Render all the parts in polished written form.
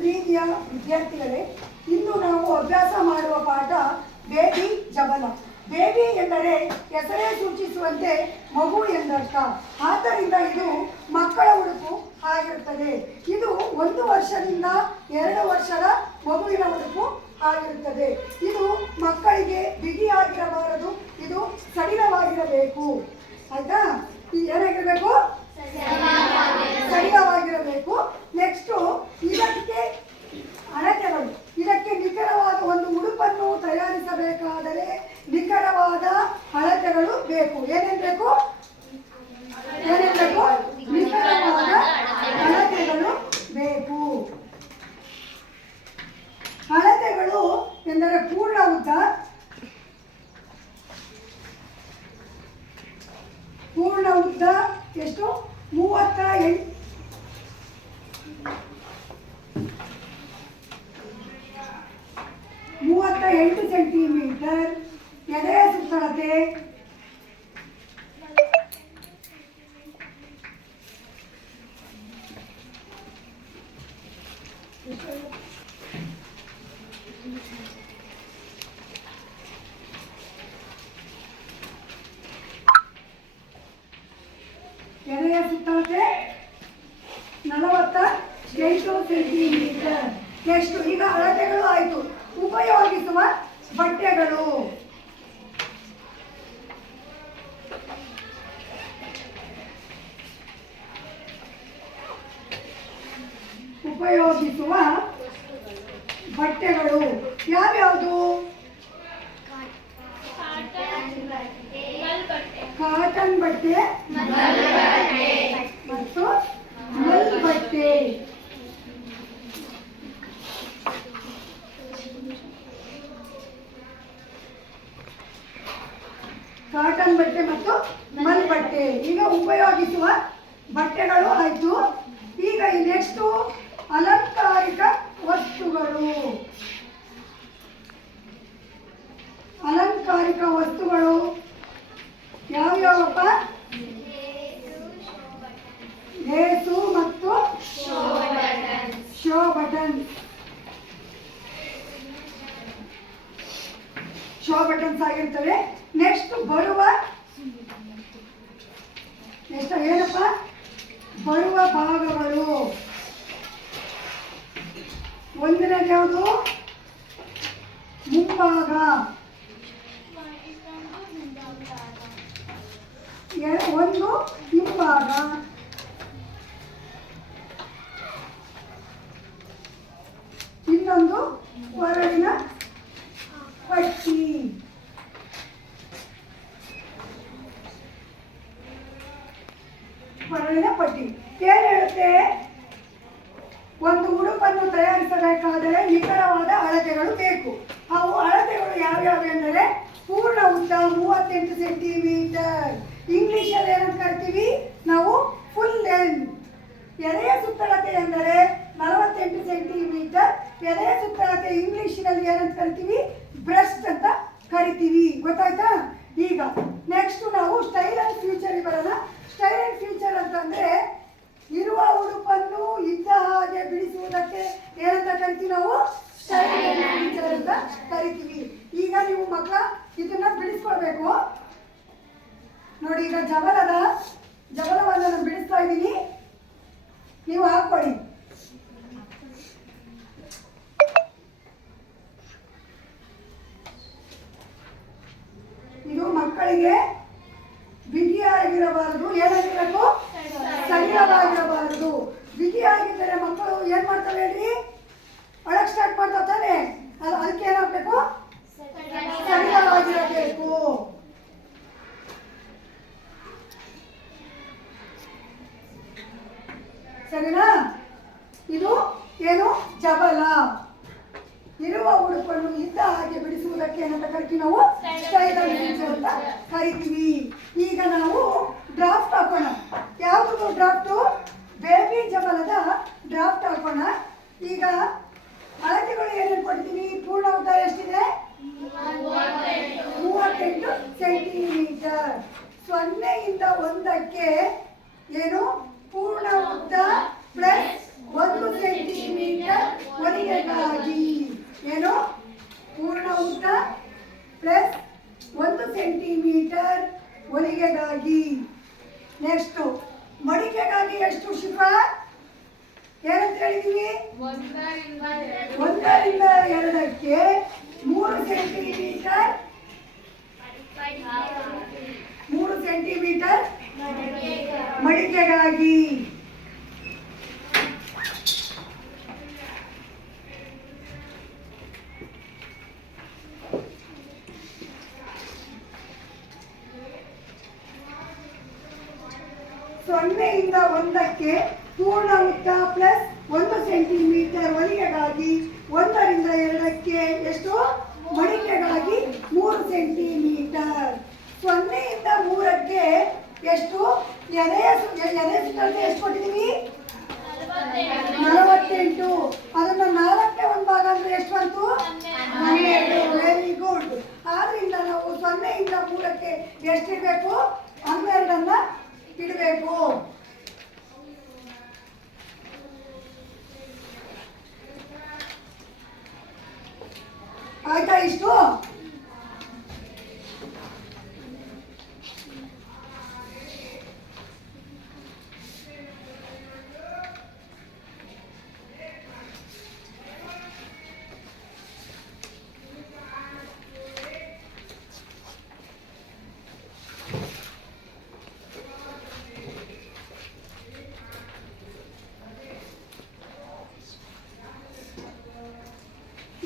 ಪ್ರೀತಿಯ ವಿದ್ಯಾರ್ಥಿಗಳೇ, ಇಂದು ನಾವು ಅಭ್ಯಾಸ ಮಾಡುವ ಪಾಠ ಬೇಬಿ ಜಬಲ. ಬೇಬಿ ಎಂದರೆ ಹೆಸರೇ ಸೂಚಿಸುವಂತೆ ಮಗು ಎಂದರ್ಥ. ಆದ್ದರಿಂದ ಇದು ಮಕ್ಕಳ ಉಡುಪು ಆಗಿರುತ್ತದೆ. ಇದು 1 ವರ್ಷದಿಂದ 2 ವರ್ಷದ ಮಗುವಿನ ಉಡುಪು ಆಗಿರುತ್ತದೆ. ಇದು ಮಕ್ಕಳಿಗೆ ಬಿಗಿಯಾಗಿರಬಾರದು, ಇದು ಸಡಿಲವಾಗಿರಬೇಕು. ಆಯ್ತಾ? ಏನಾಗಿರಬೇಕು? ಸಡಿಲವಾಗಿರಬೇಕು. ನೆಕ್ಸ್ಟು ಇದಕ್ಕೆ ಅಳತೆಗಳು. ಇದಕ್ಕೆ ನಿಖರವಾದ ಒಂದು ಉಡುಪನ್ನು ತಯಾರಿಸಬೇಕಾದರೆ ನಿಖರವಾದ ಅಳತೆಗಳು ಬೇಕು. ಏನೇನು ಬೇಕು? ನಿಖರವಾದ ಅಳತೆಗಳು ಬೇಕು. ಅಳತೆಗಳು ಎಂದರೆ ಪೂರ್ಣ ಉದ್ದ ಎಷ್ಟು? 38 ಸೆಂಟಿಮೀಟರ್. ಎದೆಯ ಸುತ್ತಳತೆ ಎದೆಯ ಸುತ್ತಳತೆ 48 ಸೆಂಟಿಮೀಟರ್. ನೆಕ್ಸ್ಟ್ ಈಗ ಅಳತೆಗಳು ಆಯಿತು. ಉಪಯೋಗಿಸುವ ಬಟ್ಟೆಗಳು. ಯಾವ್ಯಾವುದು? ಕಾಟನ್ ಬಟ್ಟೆ ಮತ್ತು ಮಲ್ ಬಟ್ಟೆ. ಕಾಟನ್ ಬಟ್ಟೆ ಮತ್ತು ಮಲ್ ಬಟ್ಟೆ. ಈಗ ಉಪಯೋಗಿಸುವ ಬಟ್ಟೆಗಳು ಆಯ್ತು. ಈಗ ನೆಕ್ಸ್ಟು ಅಲಂಕಾರಿಕ ವಸ್ತುಗಳು. ಅಲಂಕಾರಿಕ ವಸ್ತುಗಳು ಯಾವ್ಯಾವಪ್ಪ? ಲೇಸು ಮತ್ತು ಶೋ ಬಟನ್ಸ್ ಆಗಿರ್ತವೆ. ನೆಕ್ಸ್ಟ್ ಏನಪ್ಪ? ಬರುವ ಭಾಗಗಳು. ಒಂದನೇದು ಯಾವುದು? ಮುಂಭಾಗ. ಒಂದು ಹಿಂಭಾಗ. ಇನ್ನೊಂದು ಹೊರಗಿನ ಪಟ್ಟಿ. ಏನು ಹೇಳುತ್ತೆ? ಒಂದು ಉಡುಪನ್ನು ತಯಾರಿಸಬೇಕಾದರೆ ನಿಖರವಾದ ಅಳತೆಗಳು ಬೇಕು. ಅವು ಅಳತೆಗಳು ಯಾವ್ಯಾವ ಎಂದರೆ ಪೂರ್ಣ ಉದ್ದ 38 ಸೆಂಟಿಮೀಟರ್. ಇಂಗ್ಲಿಷಲ್ಲಿ ಏನಂತ ಕರಿತೀವಿ ನಾವು? Full length. ಎದೆಯ ಸುತ್ತಳತೆ ಎಂದರೆ 48 ಸೆಂಟಿಮೀಟರ್. ಎದೆಯ ಸುತ್ತಳತೆ ಇಂಗ್ಲಿಷಿನಲ್ಲಿ ಏನಂತ ಕರಿತೀವಿ? ಬ್ರೆಸ್ಟ್ ಅಂತ ಕರಿತೀವಿ. ಗೊತ್ತಾಯ್ತಾ? ಈಗ ನೆಕ್ಸ್ಟ್ ನಾವು ಸ್ಟೈಲ್ ಅಂಡ್ ಫ್ಯೂಚರ್ ಬರೋಣ. ಸ್ಟೈಲ್ ಅಂಡ್ ಫ್ಯೂಚರ್ ಅಂತಂದ್ರೆ ಇರುವ ಉಡುಪನ್ನು ಇದ್ದ ಹಾಗೆ ಬಿಡಿಸುವುದಕ್ಕೆ ಏನಂತ ಕರಿತೀವಿ ನಾವು? ಸ್ಟೈಲ್ ಅಂಡ್ ಫ್ಯೂಚರ್ ಅಂತ ಕರಿತೀವಿ. ಈಗ ನೀವು ಮಕ್ಕಳ ಇದನ್ನ ಬಿಡಿಸ್ಕೊಳ್ಬೇಕು ನೋಡಿ. ಈಗ ಜಬಲವನ್ನು ನಾನು ಬಿಡಿಸ್ತಾ ಇದ್ದೀನಿ, ನೀವು ಹಾಕೊಳ್ಳಿ. ಇದು ಮಕ್ಕಳಿಗೆ ಬಿಗಿಯಾಗಿರಬಾರದು. ಏನಾಗಿರಬೇಕು? ಸಡಿಲವಾಗಿರಬಾರದು. ಬಿಗಿಯಾಗಿದ್ದರೆ ಮಕ್ಕಳು ಏನ್ ಮಾಡ್ತಾರೆ ಹೇಳಿ? ಒಳಗೆ ಸ್ಟಾರ್ಟ್ ಮಾಡ್ತಾ ತಾನೆ. ಅದಕ್ಕೆ ಏನಾಗಬೇಕು? ಸಡಿಲವಾಗಿರಬೇಕು. ಸರಿನಾ? ಇದು ಏನು? ಜಬಲ. ಇರುವ ಉಡುಪನ್ನು ಇದ್ದ ಹಾಗೆ ಬಿಡಿಸುವುದಕ್ಕೆ ಏನಂತ ಕರಿತೀವಿ ನಾವು? ಸ್ಟೈಲ್ ಅಂಡ್ ಫ್ಯೂಚರ್ ಅಂತ ಕರಿತೀವಿ. ಈಗ ನಾವು ಡ್ರಾಫ್ಟ್ ಹಾಕೋಣ. ಯಾವುದು ಡ್ರಾಫ್ಟು? ಬೇಬಿ ಜಬಲದ ಡ್ರಾಫ್ಟ್ ಹಾಕೋಣ. ಈಗ ಅಳತೆಗಳು ಏನೇನು ಕೊಡ್ತೀನಿ? ಪೂರ್ಣ ಉದ್ದ ಎಷ್ಟಿದೆ? 38 ಸೆಂಟಿಮೀಟರ್. 0ಯಿಂದ 1ಕ್ಕೆ ಏನು? ಪೂರ್ಣ ಉದ್ದ ಪ್ಲಸ್ 1 ಸೆಂಟಿಮೀಟರ್ ಪ್ಲಸ್ 1 ಸೆಂಟಿಮೀಟರ್ ಹೊಲಿಗೆಗಾಗಿ. ನೆಕ್ಸ್ಟು ಮಡಿಕೆಗಾಗಿ ಎಷ್ಟು ಶಿಫಾ ಏನಂತ ಹೇಳಿದೀವಿ? 1 ರಿಂದ 2ಕ್ಕೆ 3 ಸೆಂಟಿಮೀಟರ್ 3 ಸೆಂಟಿಮೀಟರ್ ಮಡಿಕೆಗಾಗಿ. ಸೊನ್ನೆಯಿಂದ 1ಕ್ಕೆ ಪೂರ್ಣ ಉದ್ದ ಪ್ಲಸ್ 1 ಸೆಂಟಿಮೀಟರ್ ಹೊಲಿಗೆಗಾಗಿ. 1 ರಿಂದ 2ಕ್ಕೆ ಎಷ್ಟು ಮಡಿಕೆಗಾಗಿ 3 ಸೆಂಟಿಮೀಟರ್. 0ಯಿಂದ 3ಕ್ಕೆ ಎಷ್ಟು ಎದೆ ಸುತ್ತಳತೆ ಎಷ್ಟು ಕೊಟ್ಟಿದ್ದೀವಿ? 48. ಅದನ್ನು 4ಕ್ಕೆ 1 ಭಾಗ ಅಂದ್ರೆ ಎಷ್ಟು ಬಂತು? 12. Very good. ಆದ್ರಿಂದ ನಾವು 0ಯಿಂದ 3ಕ್ಕೆ ಎಷ್ಟಿರಬೇಕು? 12 ಇಡಬೇಕು. ಆಯ್ತಾ ಇಷ್ಟು?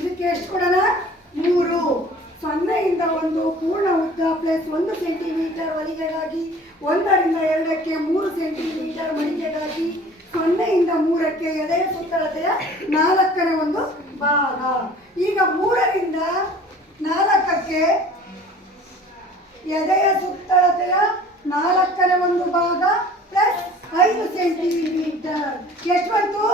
ಇದಕ್ಕೆ ಎಷ್ಟು ಕೊಡೋಣ? 3. 0ಯಿಂದ 1 ಪೂರ್ಣ ಉದ್ದ ಪ್ಲಸ್ 1 ಸೆಂಟಿಮೀಟರ್ ಹೊಲಿಗೆಗಾಗಿ. 1 ರಿಂದ 2ಕ್ಕೆ 3 ಸೆಂಟಿಮೀಟರ್ ಮಡಿಕೆಗಾಗಿ. 0ಯಿಂದ 3ಕ್ಕೆ ಎದೆಯ ಸುತ್ತಳತೆಯ 4ನೇ 1 ಭಾಗ. ಈಗ 3 ರಿಂದ 4ಕ್ಕೆ ಎದೆಯ ಸುತ್ತಳತೆಯ 4ನೇ 1 ಭಾಗ ಪ್ಲಸ್ 5 ಸೆಂಟಿಮೀಟರ್. ಎಷ್ಟು ಬಂತು?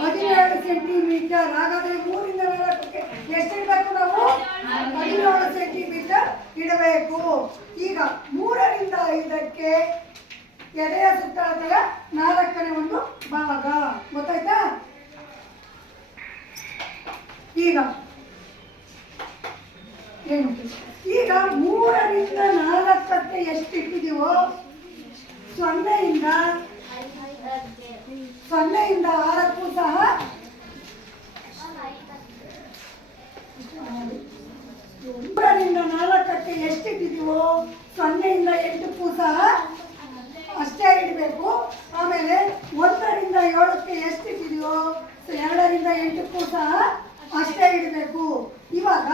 17 ಸೆಂಟಿಮೀಟರ್. ಹಾಗಾದ್ರೆ 3 ರಿಂದ 4ಕ್ಕೆ ಎಷ್ಟು ಇಡಬೇಕು ನಾವು? 17 ಸೆಂಟಿಮೀಟರ್ ಇಡಬೇಕು. ಈಗ 3 ರಿಂದ 5ಕ್ಕೆ ಎದೆಯ ಸುತ್ತಳತೆಯ 4ನೇ 1 ಭಾಗ. ಗೊತ್ತಾಯ್ತಾ? ಈಗ ಏನು? ಈಗ 3 ರಿಂದ 4ಕ್ಕೆ ಎಷ್ಟು ಇಟ್ಟಿದ್ದೀವೋ 0ಯಿಂದ 6ಕ್ಕೂ ಸಹ 3 ರಿಂದ 4ಕ್ಕೆ ಎಷ್ಟು ಇಟ್ಟಿದ್ದೀವೋ 0ಯಿಂದ 8ಕ್ಕೂ ಸಹ ಅಷ್ಟೇ ಇಡಬೇಕು. ಆಮೇಲೆ 1 ರಿಂದ 7ಕ್ಕೆ ಎಷ್ಟು ಇಟ್ಟಿದೀವೋ 2 ರಿಂದ 8ಕ್ಕೂ ಸಹ ಅಷ್ಟೇ ಇಡಬೇಕು. ಇವಾಗ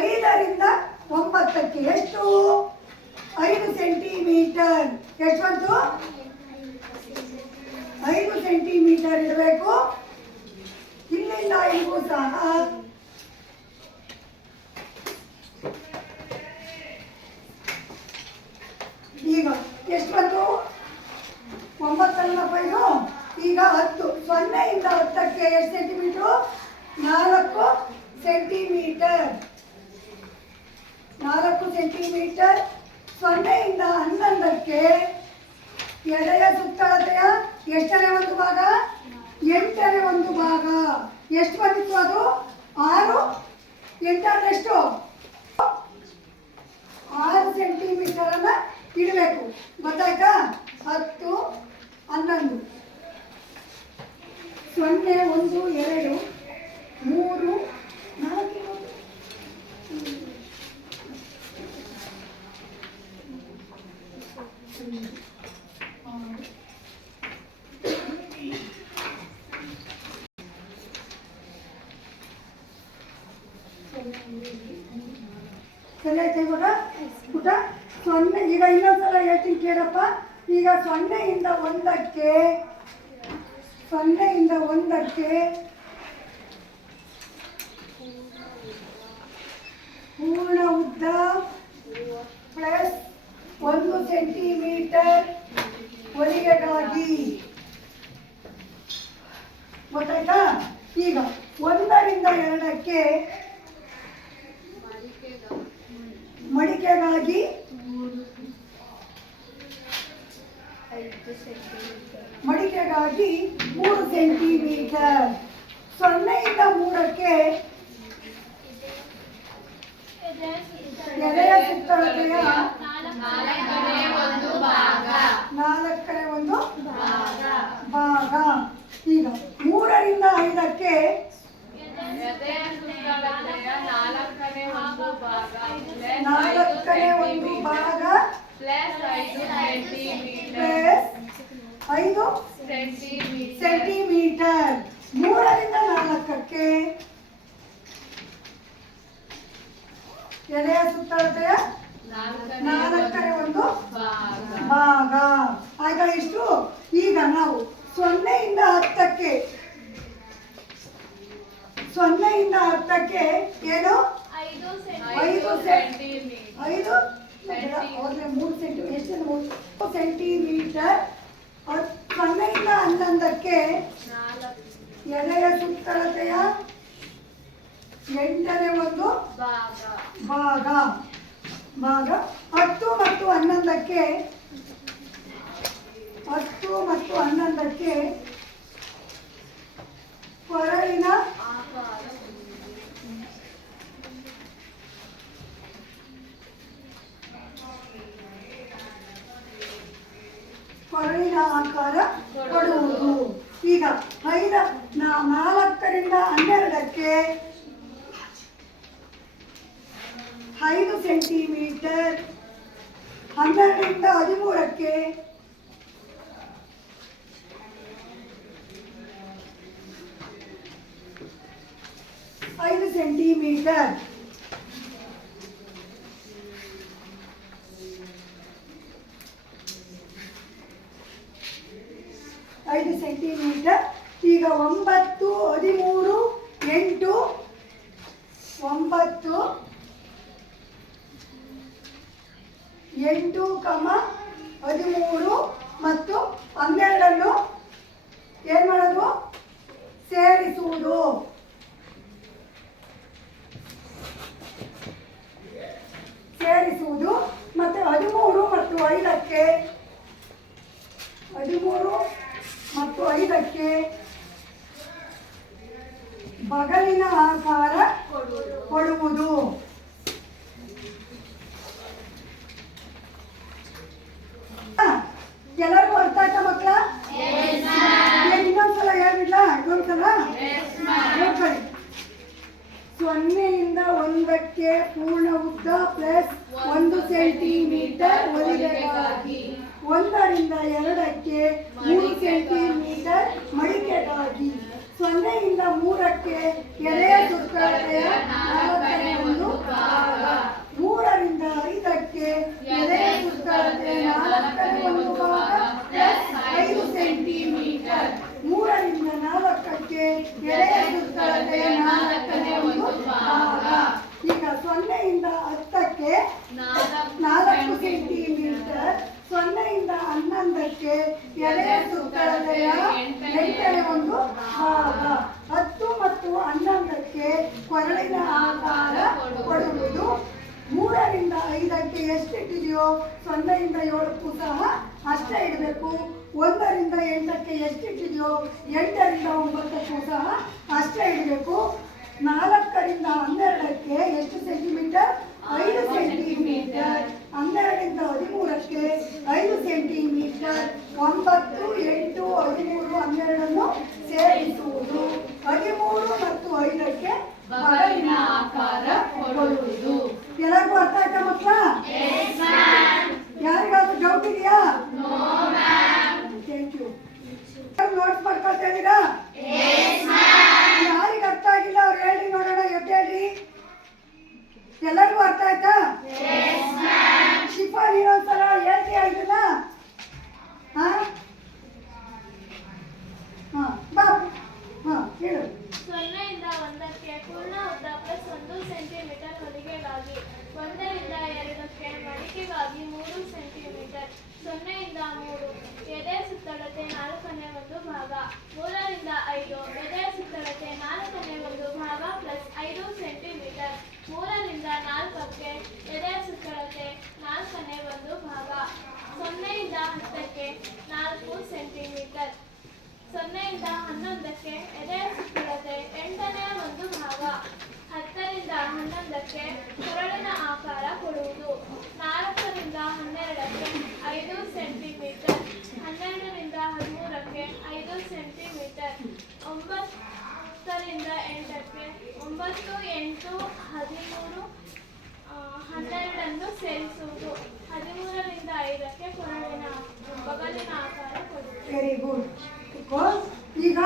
5 ರಿಂದ 9ಕ್ಕೆ ಎಷ್ಟು? 5 ಸೆಂಟಿಮೀಟರ್. ಎಷ್ಟು ಬಂತು? 5 ಸೆಂಟಿಮೀಟರ್ ಇಡಬೇಕು. ಇಲ್ಲಿಂದ ಇಲ್ಲಿಗೂ ಸಹ ಈಗ ಎಷ್ಟು ಬಂತು? 9 5. ಈಗ 10. 0ಯಿಂದ 10ಕ್ಕೆ ಎಷ್ಟು ಸೆಂಟಿಮೀಟರ್? 4 ಸೆಂಟಿಮೀಟರ್. 4 ಸೆಂಟಿಮೀಟರ್. 0ಯಿಂದ 11ಕ್ಕೆ ಎದೆಯ ಸುತ್ತಳತೆಯ ಎಷ್ಟನೇ 1 ಭಾಗ? 8ನೇ 1 ಭಾಗ. ಎಷ್ಟು ಬಂದಿತ್ತು ಅದು? 6. 8 ಎಷ್ಟು? 6 ಸೆಂಟಿಮೀಟರ್ ಅನ್ನ ಇಡಬೇಕು. ಗೊತ್ತಾಯ್ತಾ? 10 11 0 1 2 3 4 ಸರಿ ಆಯ್ತಾ ಇವಾಗ ಪುಟ? 0 ಈಗ ಇನ್ನೊಂದ್ಸಲ ಹೇಳ್ತೀನಿ ಕೇಳಪ್ಪ. ಈಗ 0ಯಿಂದ 1ಕ್ಕೆ ಪೂರ್ಣ ಉದ್ದ ಪ್ಲಸ್ 1 ಸೆಂಟಿಮೀಟರ್ ಹೊಲಿಗೆಗಾಗಿ. ಗೊತ್ತಾಯ್ತಾ? ಈಗ 1 ರಿಂದ 2ಕ್ಕೆ ಮಡಿಕೆಗಾಗಿ 3 ಸೆಂಟಿಮೀಟರ್. 0ಯಿಂದ 3ಕ್ಕೆ ಎದೆಯ ಸುತ್ತಳತೆಯ 4ನೇ ಒಂದು ಭಾಗ. ಈಗ 3ರಿಂದ 5ಕ್ಕೆ 4ನೇ ಒಂದು ಭಾಗ ಪ್ಲಸ್ 5 ಸೆಂಟಿಮೀಟರ್. 3ರಿಂದ 4ಕ್ಕೆ ಎದೆಯ ಸುತ್ತಳತೆಯ 4ನೇ ಒಂದು ಭಾಗ. ಆಗ ಇಷ್ಟು. ಈಗ ನಾವು 0ಯಿಂದ 10ಕ್ಕೆ ಏನು 5 ಸೆಂಟಿಮೀಟರ್. 0ಯಿಂದ 11ಕ್ಕೆ ಎದೆಯ ಸುತ್ತಳತೆಯ 8ನೇ ಒಂದು ಭಾಗ. 10 ಮತ್ತು 11ಕ್ಕೆ ಕೊರಳಿನ ಆಕಾರ ಕೊಡುವುದು. ಈಗ 4ರಿಂದ 12ಕ್ಕೆ 5 ಸೆಂಟಿಮೀಟರ್. 12ರಿಂದ 13ಕ್ಕೆ 5 ಸೆಂಟಿಮೀಟರ್. 5 ಸೆಂಟಿಮೀಟರ್. ಈಗ 9, 13, 8, 13 ಮತ್ತು 12 ಏನು ಮಾಡೋದು? ಸೇರಿಸುವುದು. ಮತ್ತೆ 13 ಮತ್ತು 5ಕ್ಕೆ ಬಗಲಿನ ಆಕಾರ ಕೊಡುವುದು. ಎಲ್ಲರಿಗೂ ಅರ್ಥ ಆಯ್ತಾ ಮಕ್ಕಳ? ಇನ್ನೊಂದ್ಸಲ ಹೇಳ್ಬಿಡ್ಲ? ಇನ್ನೊಂದ್ಸಲ ನೋಡ್ಕೊಳ್ಳಿ. 0ಯಿಂದ 1ಕ್ಕೆ ಪೂರ್ಣ ಉದ್ದ ಪ್ಲಸ್ 1 ಸೆಂಟಿಮೀಟರ್ ಹೊಲಿಗೆಗಾಗಿ. 1ರಿಂದ 2ಕ್ಕೆ 3 ಸೆಂಟಿಮೀಟರ್ ಮಡಿಕೆಗಾಗಿ. 0ಯಿಂದ 3ಕ್ಕೆ ಎದೆಯ ಸುತ್ತಳತೆಯ 4ನೇ ಒಂದು ಭಾಗ. 3ರಿಂದ 5ಕ್ಕೆ ಎದೆಯ ಸುತ್ತಳತೆಯ 4ನೇ ಒಂದು ಭಾಗ ಪ್ಲಸ್ 5 ಸೆಂಟಿಮೀಟರ್. 3ರಿಂದ 4ಕ್ಕೆ ಎದೆಯ ಸುತ್ತಳತೆಯ 4ನೇ ಒಂದು ಭಾಗ. ಈಗ 0ಯಿಂದ 10ಕ್ಕೆ 4 ಸೆಂಟಿಮೀಟರ್. 0ಯಿಂದ 11ಕ್ಕೆ ಎದೆಯ ಸುತ್ತಳತೆಯ 8ನೇ ಒಂದು ಭಾಗ. 10 ಮತ್ತು 11ಕ್ಕೆ ಕೊರಳಿನ ಆಕಾರ ಕೊಡುವುದು. 3ರಿಂದ 5ಕ್ಕೆ ಎಷ್ಟಿಟ್ಟಿದೆಯೋ 0ಯಿಂದ 7ಕ್ಕೂ ಸಹ ಅಷ್ಟೇ ಇಡಬೇಕು. 1ರಿಂದ 8ಕ್ಕೆ ಎಷ್ಟಿಟ್ಟಿದೆಯೋ 8ರಿಂದ 9ಕ್ಕೂ ಸಹ ಅಷ್ಟೇ ಇಡಬೇಕು. 4ರಿಂದ 12ಕ್ಕೆ ಎಷ್ಟು ಸೆಂಟಿಮೀಟರ್? 5 ಸೆಂಟಿಮೀಟರ್. 12ರಿಂದ 13ಕ್ಕೆ 5 ಸೆಂಟಿಮೀಟರ್. 9, 8, 13, 12 ಸೇರಿಸುವುದು. 13 ಮತ್ತು 5ಕ್ಕೆ ಬಗಲಿನ ಆಕಾರ ಕೊಡುವುದು. ಎಲ್ಲರಿಗೂ ಅರ್ಥ ಆಯ್ತಾ ಮಕ್ಕಳ? ಯಾರಿಗಾದ್ರೂ ಡೌಟ್ ಇದೆಯಾ? Thank you. ನೋಟ್ಸ್ ಮಾಡ್ಕೊಳ್ತಾ ಇದ್ದೀರಾ? ಯಾರಿಗೆ ಅರ್ಥ ಆಗಿಲ್ಲ ಅವ್ರು ಹೇಳ್ರಿ ನೋಡೋಣ. ಹೇಳ್ರಿ. ಎಲ್ಲರಿಗೂ ಅರ್ಥ ಆಯ್ತಾ? ಶಿಫಾ ನೀನೊಂದ್ಸಲ ಹೇಳ್ತೀಯಾ ಇದನ್ನ? ಹೇಳು. 0ಯಿಂದ 1ಕ್ಕೆ ಪೂರ್ಣ ಉದ್ದ ಪ್ಲಸ್ 1 ಸೆಂಟಿಮೀಟರ್ ಹೊಲಿಗೆಗಾಗಿ. 1ರಿಂದ 2ಕ್ಕೆ ಮಡಿಕೆಗಾಗಿ 3 ಸೆಂಟಿಮೀಟರ್. 0ಯಿಂದ 3 ಎದೆಯ ಸುತ್ತಳತೆ 4ನೇ ಒಂದು ಭಾಗ. 3ರಿಂದ 5 ಎದೆಯ ಸುತ್ತಳತೆ 4ನೇ ಒಂದು ಭಾಗ ಪ್ಲಸ್ 5 ಸೆಂಟಿಮೀಟರ್. 3ರಿಂದ 4ಕ್ಕೆ ಎದೆಯ ಸುತ್ತಳತೆ 4ನೇ ಒಂದು ಭಾಗ. 0ಯಿಂದ 10ಕ್ಕೆ 4 ಸೆಂಟಿಮೀಟರ್. 0ಯಿಂದ 11ಕ್ಕೆ ಎದೆಯ ಸುತ್ತಳತೆ ಕೊಡುವುದು. 4ರಿಂದ 12ಕ್ಕೆ 5 ಸೆಂಟಿಮೀಟರ್, 12ರಿಂದ 13ಕ್ಕೆ 5 ಸೆಂಟಿಮೀಟರ್, 9ರಿಂದ 8ಕ್ಕೆ 9, 8, 13, 12 ಸೇರಿಸುವುದು. 13ರಿಂದ 5ಕ್ಕೆ ಬಗಲಿನ ಆಕಾರ ಕೊಡುವುದು. Very good. ಈಗ